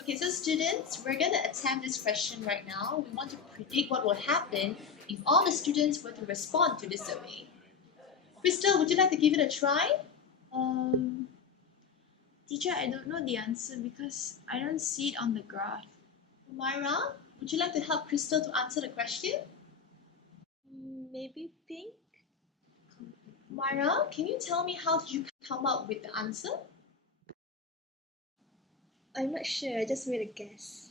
Okay, so students, we're going to attempt this question right now. We want to predict what will happen if all the students were to respond to this survey. Crystal, would you like to give it a try? Um, Teacher, I don't know the answer because I don't see it on the graph. Myra, would you like to help Crystal to answer the question? Maybe pink? Myra, can you tell me how did you come up with the answer? I'm not sure, I just made a guess.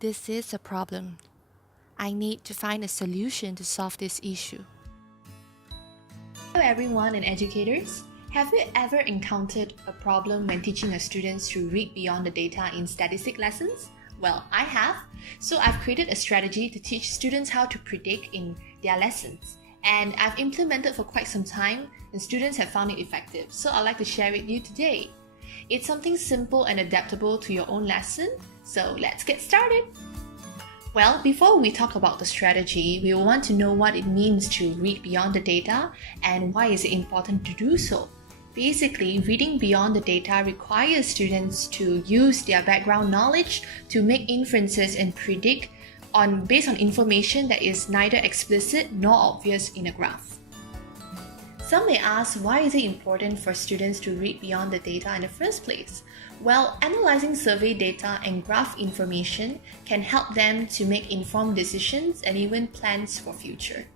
This is a problem. I need to find a solution to solve this issue. Hello everyone and educators. Have you ever encountered a problem when teaching your students to read beyond the data in statistic lessons? Well, I have. So I've created a strategy to teach students how to predict in their lessons. And I've implemented for quite some time and students have found it effective. So I'd like to share it with you today. It's something simple and adaptable to your own lesson. So let's get started. Well, before we talk about the strategy, we want to know what it means to read beyond the data and why is it important to do so. Basically, reading beyond the data requires students to use their background knowledge to make inferences and predict based on information that is neither explicit nor obvious in a graph. Some may ask, why is it important for students to read beyond the data in the first place? Well, analyzing survey data and graph information can help them to make informed decisions and even plans for future.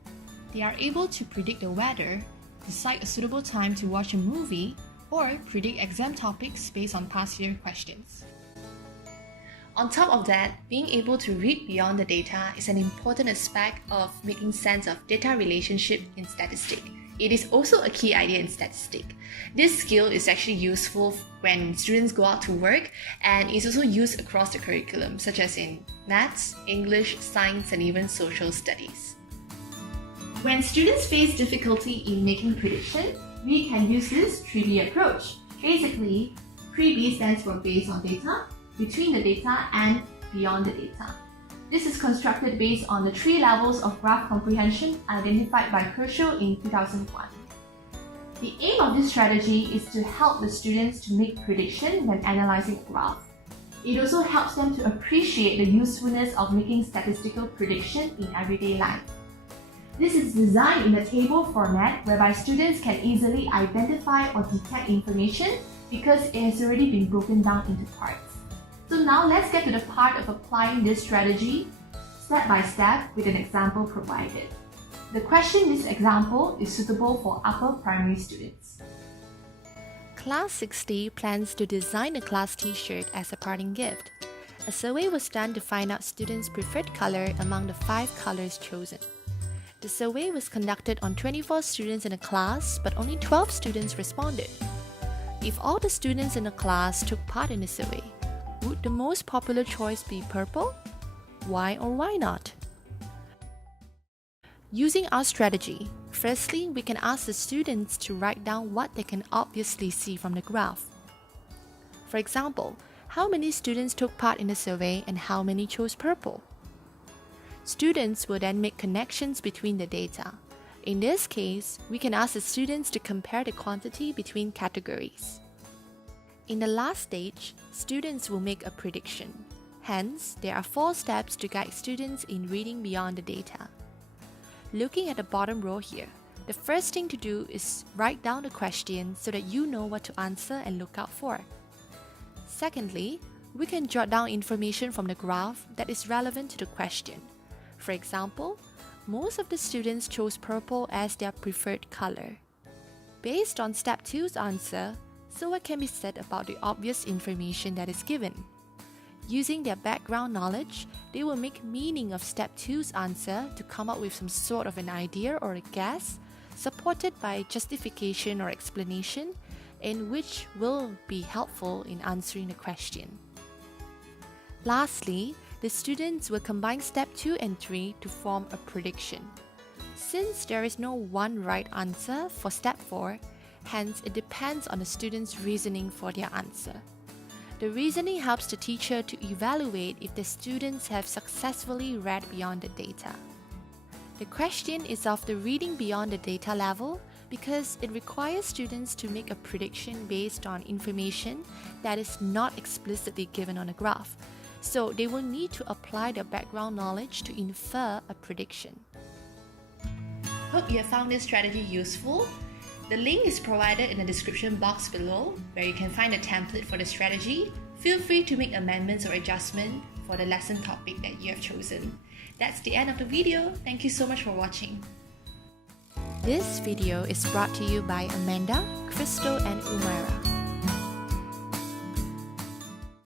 They are able to predict the weather, decide a suitable time to watch a movie, or predict exam topics based on past year questions. On top of that, being able to read beyond the data is an important aspect of making sense of data relationship in statistics. It is also a key idea in statistics. This skill is actually useful when students go out to work and is also used across the curriculum, such as in maths, English, science, and even social studies. When students face difficulty in making prediction, we can use this 3B approach. Basically, 3B stands for based on data, between the data, and beyond the data. This is constructed based on the 3 levels of graph comprehension identified by Kershaw in 2001. The aim of this strategy is to help the students to make prediction when analyzing a graph. It also helps them to appreciate the usefulness of making statistical prediction in everyday life. This is designed in a table format whereby students can easily identify or detect information because it has already been broken down into parts. So now let's get to the part of applying this strategy step by step with an example provided. The question in this example is suitable for upper primary students. Class 60 plans to design a class t-shirt as a parting gift. A survey was done to find out students' preferred color among the 5 colors chosen. The survey was conducted on 24 students in a class, but only 12 students responded. If all the students in the class took part in the survey, would the most popular choice be purple? Why or why not? Using our strategy, firstly, we can ask the students to write down what they can obviously see from the graph. For example, how many students took part in the survey and how many chose purple? Students will then make connections between the data. In this case, we can ask the students to compare the quantity between categories. In the last stage, students will make a prediction. Hence, there are 4 steps to guide students in reading beyond the data. Looking at the bottom row here, the first thing to do is write down the question so that you know what to answer and look out for. Secondly, we can jot down information from the graph that is relevant to the question. For example, most of the students chose purple as their preferred color. Based on step 2's answer, so what can be said about the obvious information that is given? Using their background knowledge, they will make meaning of step 2's answer to come up with some sort of an idea or a guess, supported by justification or explanation, and which will be helpful in answering the question. Lastly, the students will combine step 2 and 3 to form a prediction. Since there is no one right answer for step 4, hence it depends on the student's reasoning for their answer. The reasoning helps the teacher to evaluate if the students have successfully read beyond the data. The question is of the reading beyond the data level because it requires students to make a prediction based on information that is not explicitly given on a graph. So they will need to apply their background knowledge to infer a prediction. Hope you have found this strategy useful. The link is provided in the description box below, where you can find a template for the strategy. Feel free to make amendments or adjustments for the lesson topic that you have chosen. That's the end of the video. Thank you so much for watching. This video is brought to you by Amanda, Crystal, and Umaira.